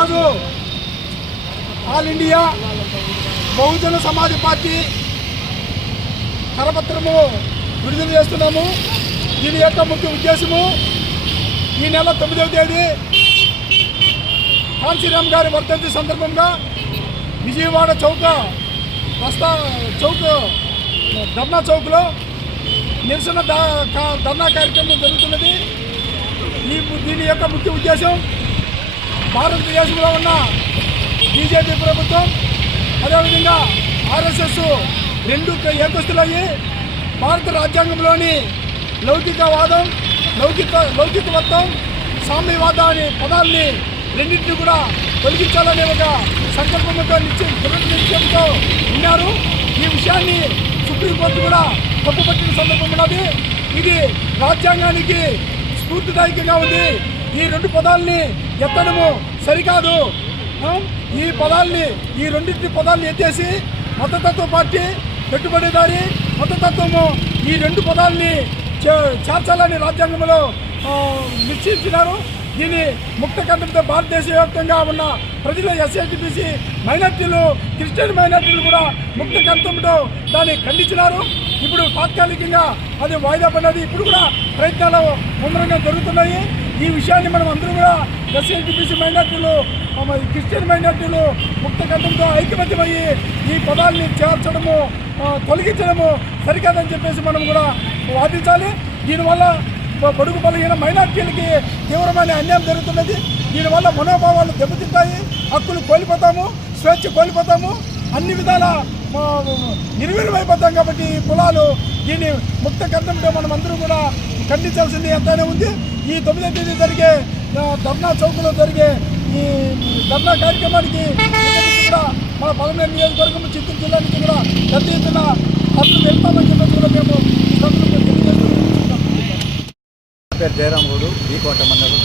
ఈరోజు all India Bahujan Samaj party కరపత్రము విడుదల చేస్తున్నాము. దీని యొక్క ముఖ్య ఉద్దేశము ఈ నెల తొమ్మిదవ తేదీ కాంశీరామ్ గారి వర్ధంతి సందర్భంగా విజయవాడ చౌక రస్తా చౌక్ ధర్నా చౌక్లో నిరసన ధర్నా కార్యక్రమం జరుగుతున్నది. ఈ దీని యొక్క ముఖ్య ఉద్దేశం భారతదేశంలో ఉన్న బీజేపీ ప్రభుత్వం అదేవిధంగా ఆర్ఎస్ఎస్ రెండు ఏకస్తులయ్యి భారత రాజ్యాంగంలోని లౌకికవాదం లౌకిక లౌకికవత్వం సామ్యవాద అనే పదాలని రెండింటిని కూడా తొలగించాలనే ఒక సంకల్పంతో నిశ్చయం దృఢ నిశ్చయంతో ఉన్నారు. ఈ విషయాన్ని సుప్రీంకోర్టు కూడా తప్పుపట్టిన సందర్భం ఉన్నది. ఇది రాజ్యాంగానికి స్ఫూర్తిదాయకంగా ఉంది. ఈ రెండు పదాలని ఎత్తడము సరికాదు. ఈ పదాల్ని ఈ రెండింటి పదాలను ఎత్తేసి మతతత్వ పార్టీ పెట్టుబడిదారి మతతత్వము ఈ రెండు పదాలని చేర్చాలని రాజ్యాంగంలో నిశ్చయించినారు. దీని ముక్త కంఠంతో భారతదేశ వ్యాప్తంగా ఉన్న ప్రజలు ఎస్ఐటిపిసి మైనార్టీలు క్రిస్టియన్ మైనార్టీలు కూడా ముక్త కంఠంతో దాన్ని ఖండించినారు. ఇప్పుడు తాత్కాలికంగా అది వాయిదా పడినది. ఇప్పుడు కూడా ప్రయత్నాలు ముమ్మరంగా జరుగుతున్నాయి. ఈ విషయాన్ని మనం అందరూ కూడా ఎస్ఎల్టీపీసీ మైనార్టీలు క్రిస్టియన్ మైనార్టీలు ముక్త గతంతో ఐక్యమత్యమయ్యి ఈ పదాలని చేర్చడము తొలగించడము సరికాదని చెప్పేసి మనం కూడా వాదించాలి. దీనివల్ల బ- బడుగు బలహీన మైనార్టీలకి తీవ్రమైన అన్యాయం జరుగుతున్నది. దీనివల్ల మనోభావాలు దెబ్బతింటాయి. హక్కులు కోల్పోతాము స్వేచ్ఛ కోల్పోతాము. అన్ని విధాల ఆ, నిర్వీర్యమైపోతాం కాబట్టి ఈ కులాలు దీన్ని ముక్త కంఠంతో మనం అందరూ కూడా ఖండించాల్సింది ఎంతైనా ఉంది. ఈ తొమ్మిదో తేదీ జరిగే ధర్నా చౌక్లో జరిగే ఈ ధర్నా కార్యక్రమానికి కూడా మన పదమూడు నియోజకవర్గం చిత్తూరు జిల్లా నుంచి కూడా పెద్ద ఎత్తున తరలి వెళ్తామని చెప్పేసి కూడా మేము ఈ సందర్భంగా తెలియజేస్తున్నాం పేరు జయరామ్ ఈ కోట మండలం.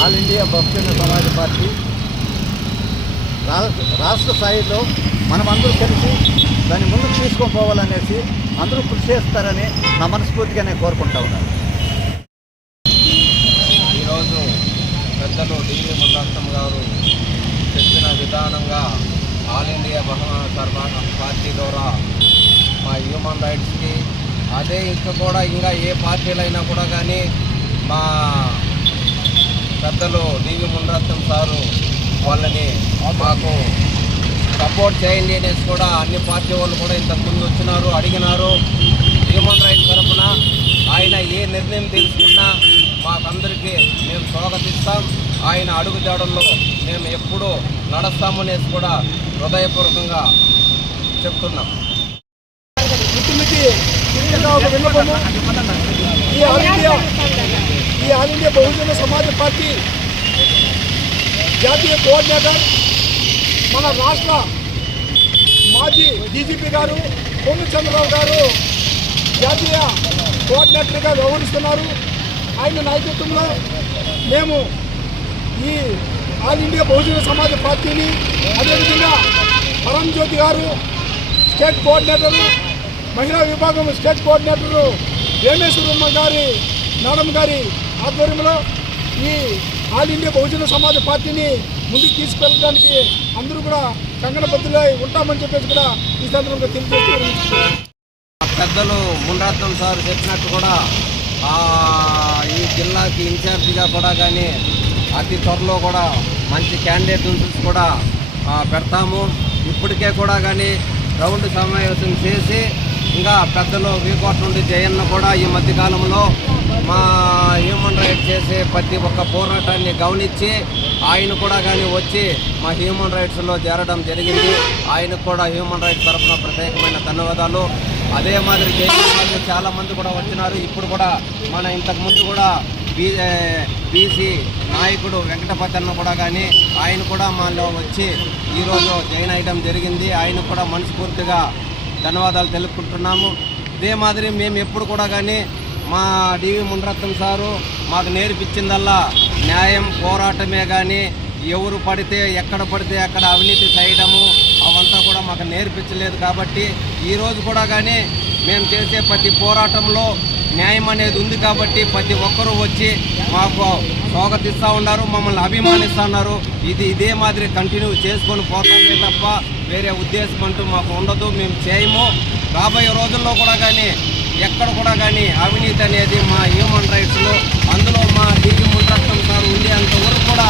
All India Bahujan Samaj party రాష్ట్ర స్థాయిలో మనమందరూ కలిసి దాన్ని ముందుకు తీసుకొని పోవాలనేసి అందరూ కృషి చేస్తారని నా మనస్ఫూర్తిగా నేను కోరుకుంటా ఉన్నాను. ఈరోజు పెద్దలు డివి ముల్లాస్తం గారు చెప్పిన విధానంగా ఆల్ ఇండియా బహుమాన సర్వాణ పార్టీ ద్వారా మా హ్యూమన్ రైట్స్కి అదే ఇంకా కూడా ఇంకా ఏ పార్టీలైనా కూడా కానీ మా పెద్దలు డివి ముల్లాస్తం సారు వాళ్ళని మాకు సపోర్ట్ చేయండి అనేసి కూడా అన్ని పార్టీ వాళ్ళు కూడా ఇంతకు ముందు వచ్చినారు అడిగినారు. హ్యూమన్ రైట్స్ తరఫున ఆయన ఏ నిర్ణయం తీసుకున్నా మాకందరికీ మేము స్వాగతిస్తాం. ఆయన అడుగుజాడల్లో మేము ఎప్పుడూ నడుస్తామనేసి కూడా హృదయపూర్వకంగా చెప్తున్నాం. ఈ ఆల్ ఇండియా ఈ all India Bahujan Samaj party జాతీయ కోఆర్డినేటర్ మన రాష్ట్ర మాజీ డీజీపీ గారు చంద్రరావు గారు జాతీయ కోఆర్డినేటర్గా వ్యవహరిస్తున్నారు. ఆయన నాయకత్వంలో మేము ఈ ఆల్ ఇండియా బహుజన సమాజ పార్టీని అదేవిధంగా పరం జ్యోతి గారు స్టేట్ కోఆర్డినేటరు మహిళా విభాగం స్టేట్ కోఆర్డినేటరు వేమేశ్వరమ్మ గారి మేడం గారి ఆధ్వర్యంలో ఈ ఆల్ ఇండియా బహుజన సమాజ పార్టీని ముందుకు తీసుకెళ్ళడానికి అందరూ కూడా కంగనబద్దులై ఉంటామని చెప్పేసి కూడా ఈ సందర్భంగా తెలియజేస్తున్నారు పెద్దలు మునరత్నం సార్ చెప్పినట్టు కూడా ఈ జిల్లాకి ఇన్ఛార్జిగా కూడా కానీ అతి త్వరలో కూడా మంచి క్యాండిడేట్ కూడా పెడతాము. ఇప్పటికే కూడా కానీ రౌండ్ సమావేశం చేసి ఇంకా పెద్దలు వీకోట నుండి జయన్న కూడా ఈ మధ్యకాలంలో మా హ్యూమన్ రైట్స్ చేసే ప్రతి ఒక్క పోరాటాన్ని గమనించి ఆయన కూడా కానీ వచ్చి మా హ్యూమన్ రైట్స్లో చేరడం జరిగింది. ఆయనకు కూడా హ్యూమన్ రైట్స్ తరఫున ప్రత్యేకమైన ధన్యవాదాలు. అదే మాదిరి జైలు చాలామంది కూడా వచ్చినారు. ఇప్పుడు కూడా మన ఇంతకుముందు కూడా బీ బీసీ నాయకుడు వెంకటపతన్న కూడా కానీ ఆయన కూడా మాలో వచ్చి ఈరోజు జాయిన్ అయ్యడం జరిగింది. ఆయన కూడా మనస్ఫూర్తిగా ధన్యవాదాలు తెలుపుకుంటున్నాము. ఇదే మాదిరి మేము ఎప్పుడు కూడా కానీ మా డివి మునరత్నం సారు మాకు నేర్పించిందల్లా న్యాయం పోరాటమే కానీ ఎవరు పడితే ఎక్కడ పడితే అక్కడ అవినీతి చేయడము అవంతా కూడా మాకు నేర్పించలేదు కాబట్టి ఈరోజు కూడా కానీ మేము చేసే ప్రతి పోరాటంలో న్యాయం అనేది ఉంది కాబట్టి ప్రతి ఒక్కరూ వచ్చి మాకు స్వాగతిస్తూ ఉన్నారు మమ్మల్ని అభిమానిస్తూ ఉన్నారు. ఇది ఇదే మాదిరి కంటిన్యూ చేసుకొని పోతామే తప్ప వేరే ఉద్దేశం అంటూ మాకు ఉండదు మేము చేయము. రాబోయే రోజుల్లో కూడా కానీ ఎక్కడ కూడా కానీ అవినీతి అనేది మా హ్యూమన్ రైట్స్లో అందులో మా డివి ముందు సార్ ఉంది అంతవరకు కూడా